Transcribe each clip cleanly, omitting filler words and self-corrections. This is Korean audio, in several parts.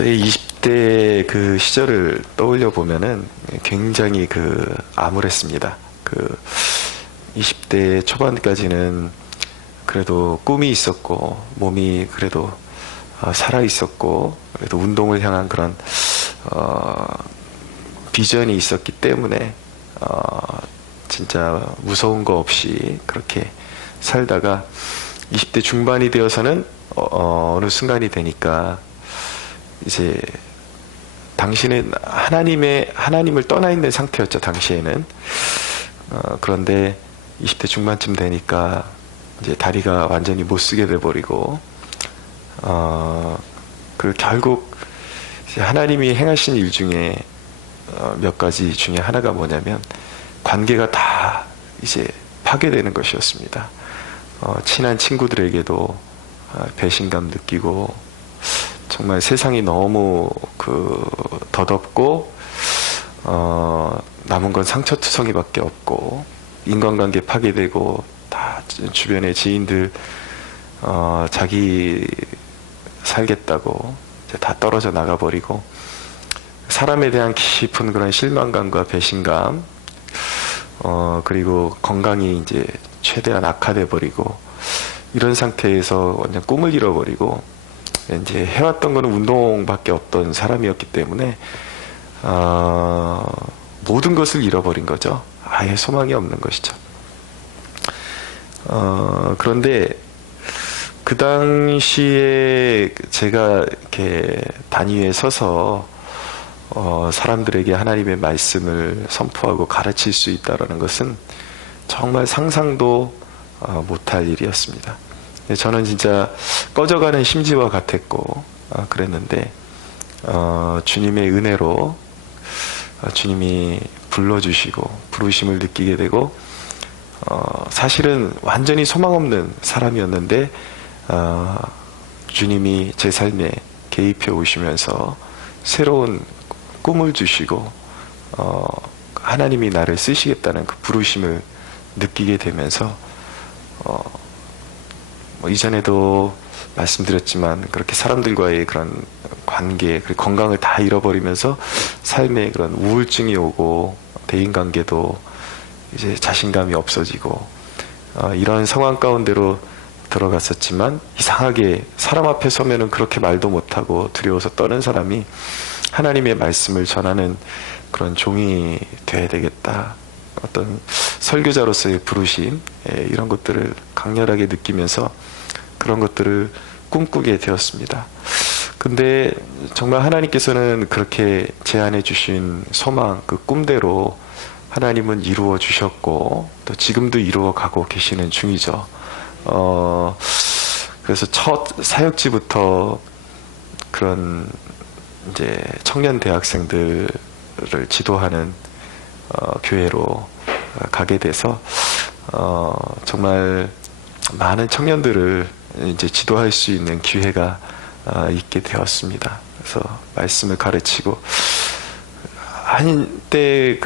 저희 20대 그 시절을 떠올려 보면은 굉장히 암울했습니다. 20대 초반까지는 그래도 꿈이 있었고, 몸이 그래도 살아 있었고, 그래도 운동을 향한 그런 비전이 있었기 때문에 진짜 무서운 거 없이 그렇게 살다가 20대 중반이 되어서는 어느 순간이 되니까 이제 당신은 하나님을 떠나 있는 상태였죠, 당시에는. 그런데 20대 중반쯤 되니까 이제 다리가 완전히 못 쓰게 돼버리고, 결국 이제 하나님이 행하신 일 중에 몇 가지 중에 하나가 뭐냐면 관계가 다 이제 파괴되는 것이었습니다. 친한 친구들에게도 배신감 느끼고, 정말 세상이 너무 더덥고 남은 건 상처투성이밖에 없고, 인간관계 파괴되고, 다 주변의 지인들 자기 살겠다고 이제 다 떨어져 나가버리고, 사람에 대한 깊은 그런 실망감과 배신감, 그리고 건강이 이제 최대한 악화돼 버리고, 이런 상태에서 완전 꿈을 잃어버리고, 이제 해왔던 거는 운동밖에 없던 사람이었기 때문에 모든 것을 잃어버린 거죠. 아예 소망이 없는 것이죠. 그런데 그 당시에 제가 이렇게 단위에 서서 사람들에게 하나님의 말씀을 선포하고 가르칠 수 있다는 것은 정말 상상도 못할 일이었습니다. 저는 진짜 꺼져가는 심지와 같았고, 그랬는데 주님의 은혜로 주님이 불러주시고 부르심을 느끼게 되고, 사실은 완전히 소망 없는 사람이었는데 주님이 제 삶에 개입해 오시면서 새로운 꿈을 주시고, 하나님이 나를 쓰시겠다는 그 부르심을 느끼게 되면서 이전에도 말씀드렸지만 그렇게 사람들과의 그런 관계, 그리고 건강을 다 잃어버리면서 삶에 그런 우울증이 오고, 대인관계도 이제 자신감이 없어지고, 이런 상황 가운데로 들어갔었지만, 이상하게 사람 앞에 서면은 그렇게 말도 못하고 두려워서 떠는 사람이 하나님의 말씀을 전하는 그런 종이 돼야 되겠다, 어떤 설교자로서의 부르심, 이런 것들을 강렬하게 느끼면서 그런 것들을 꿈꾸게 되었습니다. 근데 정말 하나님께서는 그렇게 제안해 주신 소망, 그 꿈대로 하나님은 이루어 주셨고, 또 지금도 이루어 가고 계시는 중이죠. 그래서 첫 사역지부터 그런 이제 청년 대학생들을 지도하는 교회로 가게 돼서 정말 많은 청년들을 이제 지도할 수 있는 기회가 있게 되었습니다. 그래서 말씀을 가르치고, 한때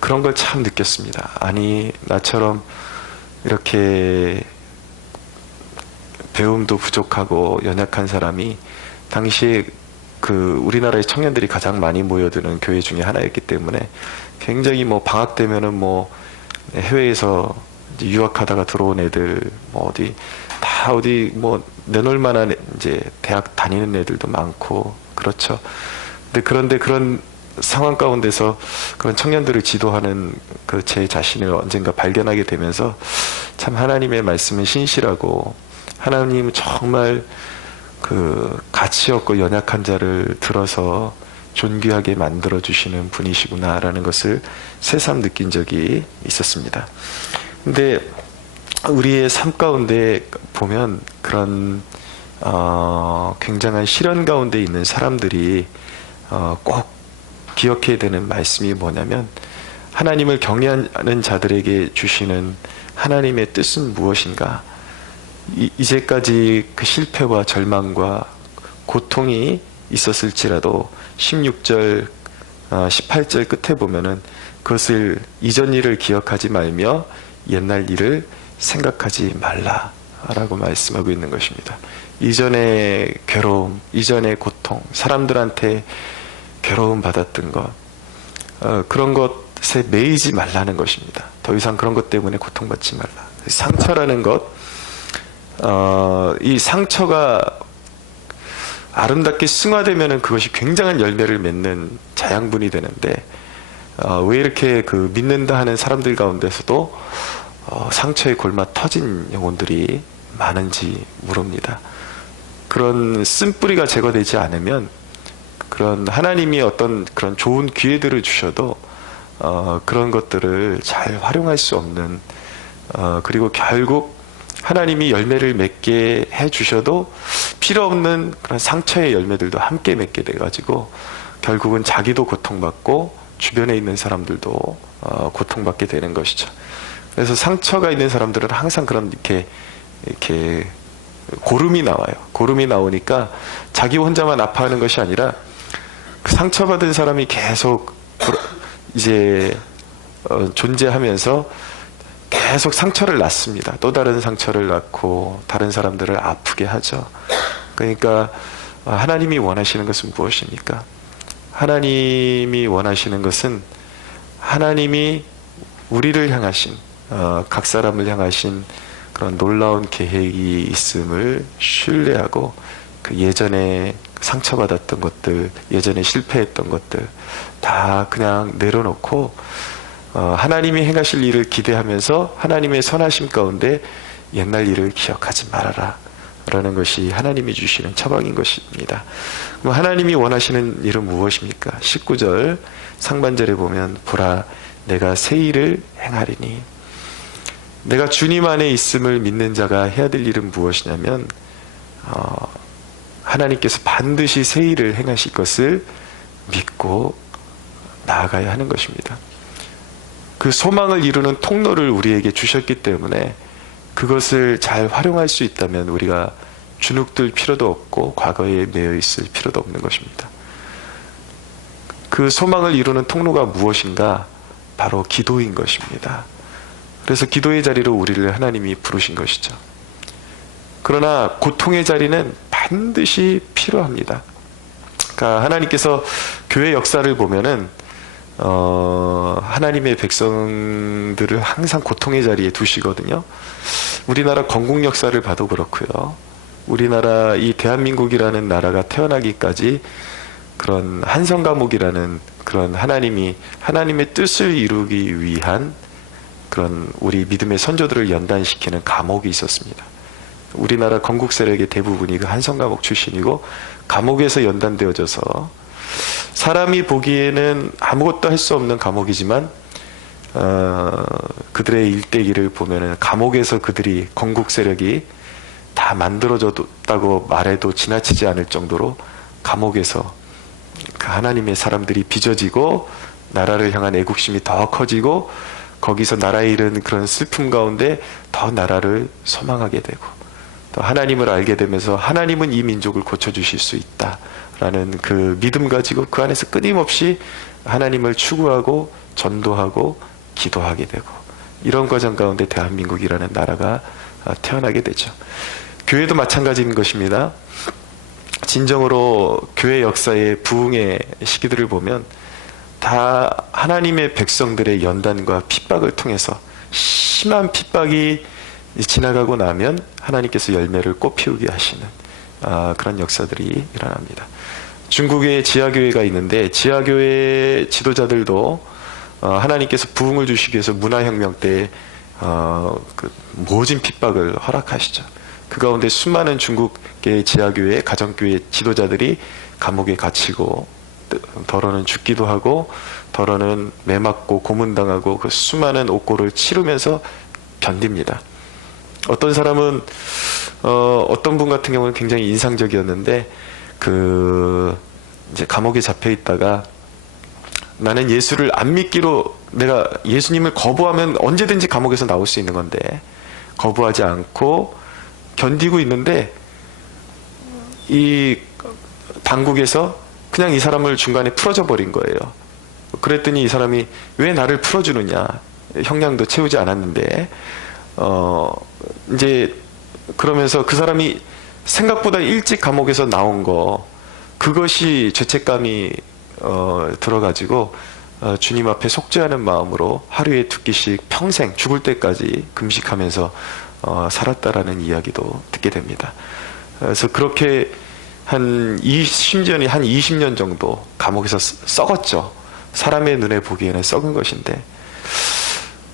그런 걸 참 느꼈습니다. 아니, 나처럼 이렇게 배움도 부족하고 연약한 사람이 당시에 우리나라의 청년들이 가장 많이 모여드는 교회 중에 하나였기 때문에, 굉장히 방학 되면은 해외에서 유학하다가 들어온 애들, 어디 내놓을 만한 이제 대학 다니는 애들도 많고, 그렇죠. 그런데 그런 상황 가운데서 그런 청년들을 지도하는 제 자신을 언젠가 발견하게 되면서, 참 하나님의 말씀은 신실하고, 하나님은 정말 가치 없고 연약한 자를 들어서 존귀하게 만들어 주시는 분이시구나라는 것을 새삼 느낀 적이 있었습니다. 근데 우리의 삶 가운데 보면 그런 굉장한 시련 가운데 있는 사람들이 꼭 기억해야 되는 말씀이 뭐냐면, 하나님을 경외하는 자들에게 주시는 하나님의 뜻은 무엇인가? 이제까지 그 실패와 절망과 고통이 있었을지라도 16절, 18절 끝에 보면은 그것을 이전 일을 기억하지 말며 옛날 일을 생각하지 말라라고 말씀하고 있는 것입니다. 이전의 괴로움, 이전의 고통, 사람들한테 괴로움 받았던 것, 그런 것에 매이지 말라는 것입니다. 더 이상 그런 것 때문에 고통받지 말라. 상처라는 것, 이 상처가 아름답게 승화되면은 그것이 굉장한 열매를 맺는 자양분이 되는데, 왜 이렇게 그 믿는다 하는 사람들 가운데서도 상처에 골마 터진 영혼들이 많은지 모릅니다. 그런 쓴뿌리가 제거되지 않으면, 그런 하나님이 어떤 그런 좋은 기회들을 주셔도 그런 것들을 잘 활용할 수 없는, 그리고 결국 하나님이 열매를 맺게 해주셔도 필요 없는 그런 상처의 열매들도 함께 맺게 돼가지고 결국은 자기도 고통받고 주변에 있는 사람들도 고통받게 되는 것이죠. 그래서 상처가 있는 사람들은 항상 그런 이렇게 고름이 나와요. 고름이 나오니까 자기 혼자만 아파하는 것이 아니라 그 상처받은 사람이 계속 이제 존재하면서 계속 상처를 낳습니다. 또 다른 상처를 낳고 다른 사람들을 아프게 하죠. 그러니까 하나님이 원하시는 것은 무엇입니까? 하나님이 원하시는 것은 하나님이 우리를 향하신, 각 사람을 향하신 그런 놀라운 계획이 있음을 신뢰하고, 그 예전에 상처받았던 것들, 예전에 실패했던 것들 다 그냥 내려놓고 하나님이 행하실 일을 기대하면서 하나님의 선하심 가운데 옛날 일을 기억하지 말아라 라는 것이 하나님이 주시는 처방인 것입니다. 그럼 하나님이 원하시는 일은 무엇입니까? 19절 상반절에 보면 보라 내가 새 일을 행하리니, 내가 주님 안에 있음을 믿는 자가 해야 될 일은 무엇이냐면 하나님께서 반드시 새 일을 행하실 것을 믿고 나아가야 하는 것입니다. 그 소망을 이루는 통로를 우리에게 주셨기 때문에 그것을 잘 활용할 수 있다면 우리가 주눅들 필요도 없고 과거에 매여 있을 필요도 없는 것입니다. 그 소망을 이루는 통로가 무엇인가? 바로 기도인 것입니다. 그래서 기도의 자리로 우리를 하나님이 부르신 것이죠. 그러나 고통의 자리는 반드시 필요합니다. 그러니까 하나님께서 교회 역사를 보면은 하나님의 백성들을 항상 고통의 자리에 두시거든요. 우리나라 건국 역사를 봐도 그렇고요. 우리나라 이 대한민국이라는 나라가 태어나기까지 그런 한성과목이라는 그런 하나님의 뜻을 이루기 위한 그런 우리 믿음의 선조들을 연단시키는 감옥이 있었습니다. 우리나라 건국 세력의 대부분이 그 한성과목 출신이고 감옥에서 연단되어져서 사람이 보기에는 아무것도 할 수 없는 감옥이지만 그들의 일대기를 보면은 감옥에서 그들이 건국 세력이 다 만들어졌다고 말해도 지나치지 않을 정도로 감옥에서 그 하나님의 사람들이 빚어지고 나라를 향한 애국심이 더 커지고 거기서 나라에 이른 그런 슬픔 가운데 더 나라를 소망하게 되고 또 하나님을 알게 되면서 하나님은 이 민족을 고쳐주실 수 있다라는 그 믿음 가지고 그 안에서 끊임없이 하나님을 추구하고 전도하고 기도하게 되고 이런 과정 가운데 대한민국이라는 나라가 태어나게 되죠. 교회도 마찬가지인 것입니다. 진정으로 교회 역사의 부흥의 시기들을 보면 다 하나님의 백성들의 연단과 핍박을 통해서 심한 핍박이 지나가고 나면 하나님께서 열매를 꽃피우게 하시는 그런 역사들이 일어납니다. 중국에 지하교회가 있는데 지하교회 지도자들도 하나님께서 부흥을 주시기 위해서 문화혁명 때 그 모진 핍박을 허락하시죠. 그 가운데 수많은 중국의 지하교회, 가정교회 지도자들이 감옥에 갇히고 더러는 죽기도 하고 더러는 매맞고 고문당하고 그 수많은 옥고를 치르면서 견딥니다. 어떤 사람은 어떤 분 같은 경우는 굉장히 인상적이었는데 이제 감옥에 잡혀 있다가 나는 예수를 안 믿기로 내가 예수님을 거부하면 언제든지 감옥에서 나올 수 있는 건데 거부하지 않고 견디고 있는데 이 당국에서 그냥 이 사람을 중간에 풀어줘 버린 거예요. 그랬더니 이 사람이 왜 나를 풀어주느냐, 형량도 채우지 않았는데 이제 그러면서 그 사람이 생각보다 일찍 감옥에서 나온 거, 그것이 죄책감이 들어가지고 주님 앞에 속죄하는 마음으로 하루에 2끼씩 평생 죽을 때까지 금식하면서 살았다라는 이야기도 듣게 됩니다. 그래서 그렇게 심지어는 한 20년 정도 감옥에서 썩었죠. 사람의 눈에 보기에는 썩은 것인데,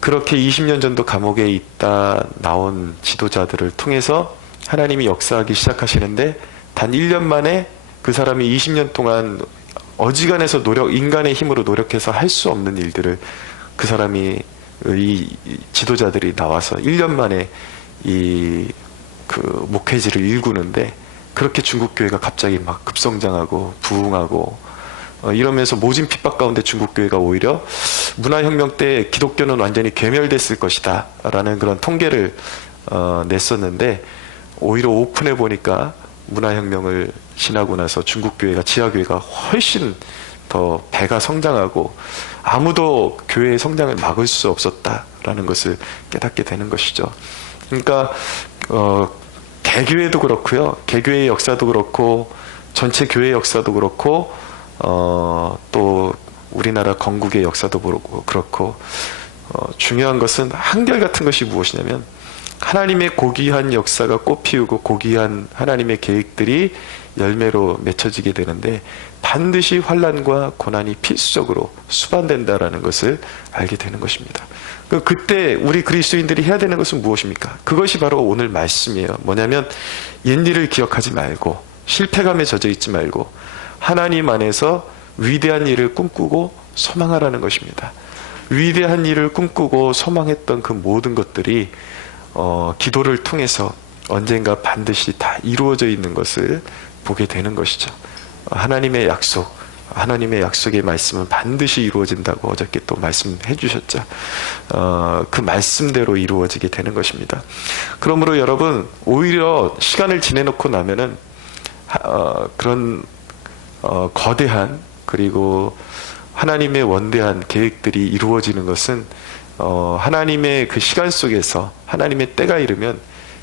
그렇게 20년 정도 감옥에 있다 나온 지도자들을 통해서 하나님이 역사하기 시작하시는데, 단 1년 만에 그 사람이 20년 동안 어지간해서 인간의 힘으로 노력해서 할 수 없는 일들을 그 사람이, 이 지도자들이 나와서 1년 만에 그 목회지를 일구는데, 그렇게 중국 교회가 갑자기 막 급성장하고 부흥하고 이러면서 모진 핍박 가운데 중국 교회가 오히려 문화혁명 때 기독교는 완전히 괴멸됐을 것이다 라는 그런 통계를 냈었는데, 오히려 오픈해 보니까 문화혁명을 지나고 나서 중국 교회가, 지하교회가 훨씬 더 배가 성장하고 아무도 교회의 성장을 막을 수 없었다라는 것을 깨닫게 되는 것이죠. 그러니까 개교회도 그렇고요, 개교회의 역사도 그렇고 전체 교회의 역사도 그렇고 또 우리나라 건국의 역사도 그렇고 중요한 것은 한결같은 것이 무엇이냐면, 하나님의 고귀한 역사가 꽃피우고 고귀한 하나님의 계획들이 열매로 맺혀지게 되는데, 반드시 환난과 고난이 필수적으로 수반된다라는 것을 알게 되는 것입니다. 그때 우리 그리스도인들이 해야 되는 것은 무엇입니까? 그것이 바로 오늘 말씀이에요. 뭐냐면, 옛일을 기억하지 말고 실패감에 젖어 있지 말고 하나님 안에서 위대한 일을 꿈꾸고 소망하라는 것입니다. 위대한 일을 꿈꾸고 소망했던 그 모든 것들이 기도를 통해서 언젠가 반드시 다 이루어져 있는 것을 보게 되는 것이죠. 하나님의 약속의 말씀은 반드시 이루어진다고 어저께 또 말씀해 주셨죠. 그 말씀대로 이루어지게 되는 것입니다. 그러므로 여러분, 오히려 시간을 지내놓고 나면은 그런 거대한, 그리고 하나님의 원대한 계획들이 이루어지는 것은 하나님의 그 시간 속에서, 하나님의 때가 이르면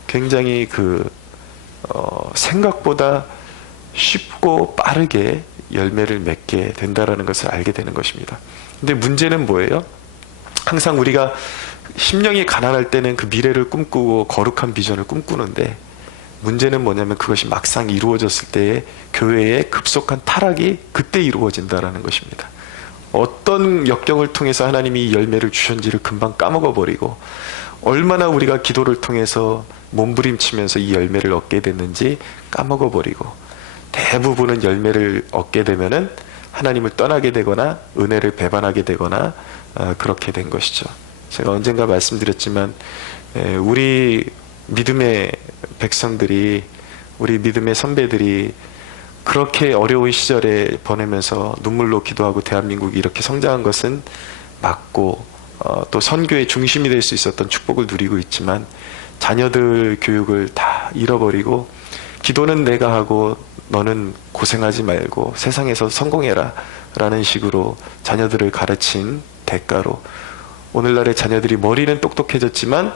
굉장히 생각보다 쉽고 빠르게 열매를 맺게 된다라는 것을 알게 되는 것입니다. 근데 문제는 뭐예요? 항상 우리가 심령이 가난할 때는 그 미래를 꿈꾸고 거룩한 비전을 꿈꾸는데, 문제는 뭐냐면 그것이 막상 이루어졌을 때의 교회의 급속한 타락이 그때 이루어진다라는 것입니다. 어떤 역경을 통해서 하나님이 열매를 주셨는지를 금방 까먹어버리고, 얼마나 우리가 기도를 통해서 몸부림치면서 이 열매를 얻게 됐는지 까먹어버리고, 대부분은 열매를 얻게 되면은 하나님을 떠나게 되거나 은혜를 배반하게 되거나 그렇게 된 것이죠. 제가 언젠가 말씀드렸지만, 우리 믿음의 백성들이, 우리 믿음의 선배들이 그렇게 어려운 시절에 보내면서 눈물로 기도하고 대한민국이 이렇게 성장한 것은 맞고, 또 선교의 중심이 될 수 있었던 축복을 누리고 있지만, 자녀들 교육을 다 잃어버리고, 기도는 내가 하고 너는 고생하지 말고 세상에서 성공해라 라는 식으로 자녀들을 가르친 대가로, 오늘날의 자녀들이 머리는 똑똑해졌지만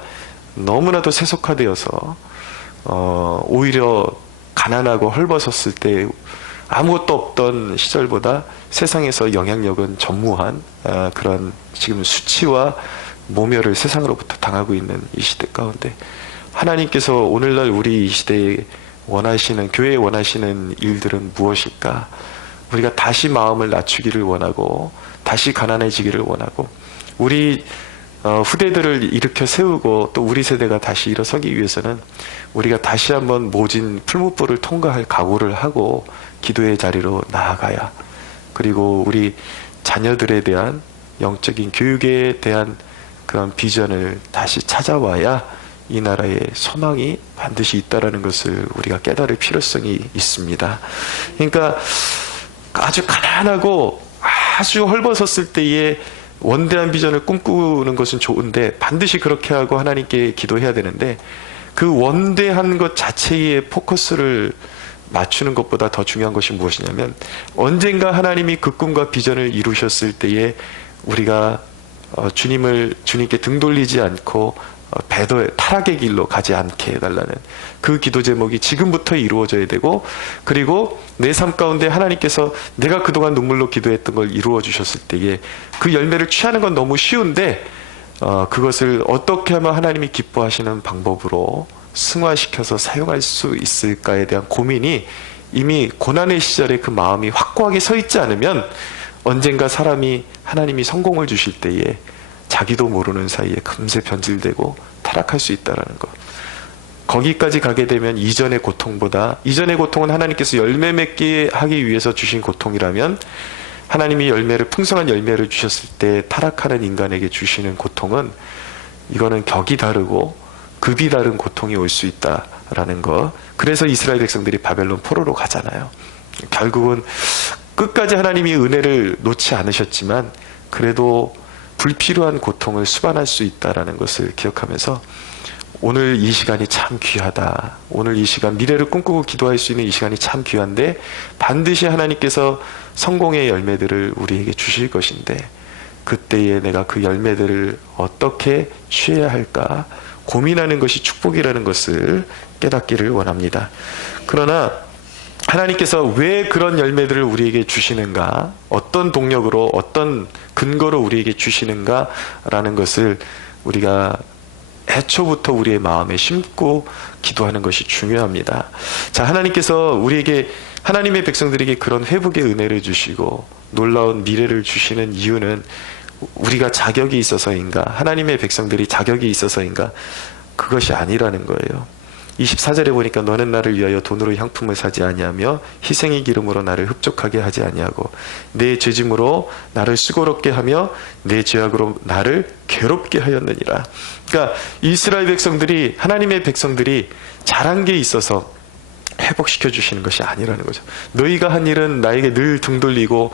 너무나도 세속화되어서 오히려 가난하고 헐벗었을 때 아무것도 없던 시절보다 세상에서 영향력은 전무한 그런 지금 수치와 모멸을 세상으로부터 당하고 있는 이 시대 가운데, 하나님께서 오늘날 우리 이 시대에 원하시는, 교회에 원하시는 일들은 무엇일까? 우리가 다시 마음을 낮추기를 원하고, 다시 가난해지기를 원하고, 우리 후대들을 일으켜 세우고 또 우리 세대가 다시 일어서기 위해서는 우리가 다시 한번 모진 풀무불을 통과할 각오를 하고 기도의 자리로 나아가야, 그리고 우리 자녀들에 대한 영적인 교육에 대한 그런 비전을 다시 찾아와야 이 나라에 소망이 반드시 있다라는 것을 우리가 깨달을 필요성이 있습니다. 그러니까 아주 가난하고 아주 헐벗었을 때에 원대한 비전을 꿈꾸는 것은 좋은데, 반드시 그렇게 하고 하나님께 기도해야 되는데, 그 원대한 것 자체에 포커스를 맞추는 것보다 더 중요한 것이 무엇이냐면, 언젠가 하나님이 그 꿈과 비전을 이루셨을 때에 우리가 주님께 등 돌리지 않고 배도의 타락의 길로 가지 않게 해달라는 그 기도 제목이 지금부터 이루어져야 되고, 그리고 내 삶 가운데 하나님께서 내가 그동안 눈물로 기도했던 걸 이루어 주셨을 때에 그 열매를 취하는 건 너무 쉬운데 그것을 어떻게 하면 하나님이 기뻐하시는 방법으로 승화시켜서 사용할 수 있을까에 대한 고민이 이미 고난의 시절에 그 마음이 확고하게 서 있지 않으면 언젠가 사람이 하나님이 성공을 주실 때에 자기도 모르는 사이에 금세 변질되고 타락할 수 있다는 것. 거기까지 가게 되면 이전의 고통보다, 이전의 고통은 하나님께서 열매 맺게 하기 위해서 주신 고통이라면 하나님이 풍성한 열매를 주셨을 때 타락하는 인간에게 주시는 고통은, 이거는 격이 다르고 급이 다른 고통이 올 수 있다라는 것. 그래서 이스라엘 백성들이 바벨론 포로로 가잖아요. 결국은 끝까지 하나님이 은혜를 놓지 않으셨지만 그래도 불필요한 고통을 수반할 수 있다라는 것을 기억하면서 오늘 이 시간이 참 귀하다. 오늘 이 시간, 미래를 꿈꾸고 기도할 수 있는 이 시간이 참 귀한데 반드시 하나님께서 성공의 열매들을 우리에게 주실 것인데 그때에 내가 그 열매들을 어떻게 취해야 할까 고민하는 것이 축복이라는 것을 깨닫기를 원합니다. 그러나 하나님께서 왜 그런 열매들을 우리에게 주시는가, 어떤 동력으로, 어떤 근거로 우리에게 주시는가라는 것을 우리가 애초부터 우리의 마음에 심고 기도하는 것이 중요합니다. 자, 하나님께서 우리에게, 하나님의 백성들에게 그런 회복의 은혜를 주시고 놀라운 미래를 주시는 이유는 우리가 자격이 있어서인가, 하나님의 백성들이 자격이 있어서인가, 그것이 아니라는 거예요. 24절에 보니까 너는 나를 위하여 돈으로 향품을 사지 아니하며 희생의 기름으로 나를 흡족하게 하지 아니하고 내 죄짐으로 나를 수고롭게 하며 내 죄악으로 나를 괴롭게 하였느니라. 그러니까 이스라엘 백성들이, 하나님의 백성들이 잘한 게 있어서 회복시켜 주시는 것이 아니라는 거죠. 너희가 한 일은 나에게 늘 등 돌리고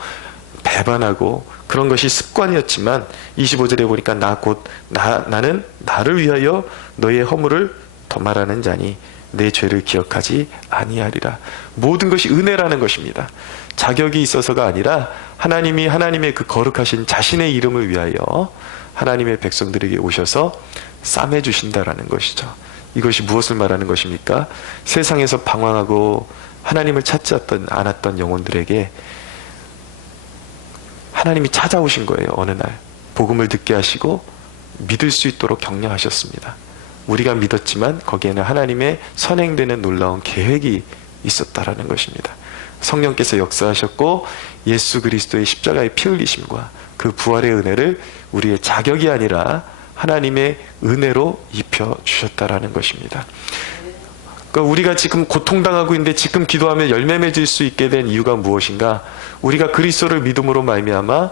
배반하고 그런 것이 습관이었지만 25절에 보니까 나는 나를 위하여 너희의 허물을 더 말하는 자니 내 죄를 기억하지 아니하리라. 모든 것이 은혜라는 것입니다. 자격이 있어서가 아니라 하나님이 하나님의 그 거룩하신 자신의 이름을 위하여 하나님의 백성들에게 오셔서 싸매 주신다라는 것이죠. 이것이 무엇을 말하는 것입니까? 세상에서 방황하고 하나님을 찾지 않았던 영혼들에게 하나님이 찾아오신 거예요. 어느 날 복음을 듣게 하시고 믿을 수 있도록 격려하셨습니다. 우리가 믿었지만 거기에는 하나님의 선행되는 놀라운 계획이 있었다라는 것입니다. 성령께서 역사하셨고 예수 그리스도의 십자가의 피 흘리심과 그 부활의 은혜를 우리의 자격이 아니라 하나님의 은혜로 입혀 주셨다라는 것입니다. 그러니까 우리가 지금 고통당하고 있는데 지금 기도하면 열매 맺을 수 있게 된 이유가 무엇인가? 우리가 그리스도를 믿음으로 말미암아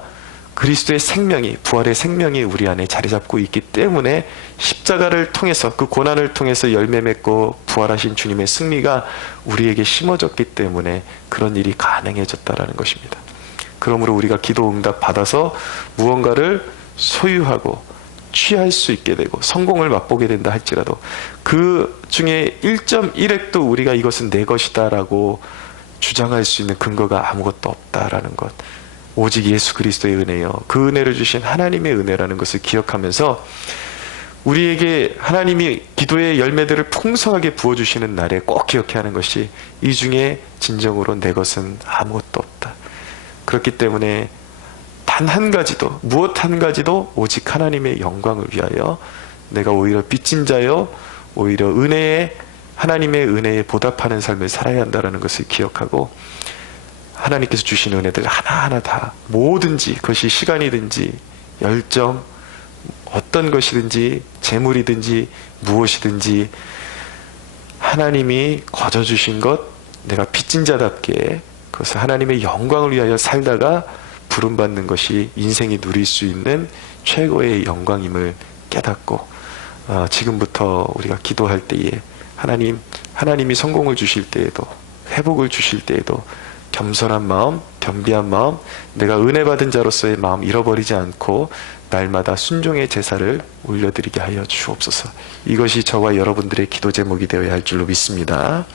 그리스도의 생명이, 부활의 생명이 우리 안에 자리 잡고 있기 때문에 십자가를 통해서, 그 고난을 통해서 열매 맺고 부활하신 주님의 승리가 우리에게 심어졌기 때문에 그런 일이 가능해졌다라는 것입니다. 그러므로 우리가 기도 응답 받아서 무언가를 소유하고 취할 수 있게 되고 성공을 맛보게 된다 할지라도 그 중에 1.1획도 우리가 이것은 내 것이다 라고 주장할 수 있는 근거가 아무것도 없다라는 것. 오직 예수 그리스도의 은혜요, 그 은혜를 주신 하나님의 은혜라는 것을 기억하면서 우리에게 하나님이 기도의 열매들을 풍성하게 부어주시는 날에 꼭 기억해야 하는 것이 이 중에 진정으로 내 것은 아무것도 없다. 그렇기 때문에 단 한 가지도, 무엇 한 가지도 오직 하나님의 영광을 위하여 내가 오히려 빚진 자여 오히려 하나님의 은혜에 보답하는 삶을 살아야 한다는 것을 기억하고 하나님께서 주신 은혜들 하나하나 다 뭐든지, 그것이 시간이든지 열정, 어떤 것이든지 재물이든지 무엇이든지 하나님이 거저주신 것, 내가 빚진 자답게 그것을 하나님의 영광을 위하여 살다가 부름받는 것이 인생이 누릴 수 있는 최고의 영광임을 깨닫고 지금부터 우리가 기도할 때에 하나님이 성공을 주실 때에도, 회복을 주실 때에도 겸손한 마음, 겸비한 마음, 내가 은혜 받은 자로서의 마음 잃어버리지 않고 날마다 순종의 제사를 올려드리게 하여 주옵소서. 이것이 저와 여러분들의 기도 제목이 되어야 할 줄로 믿습니다.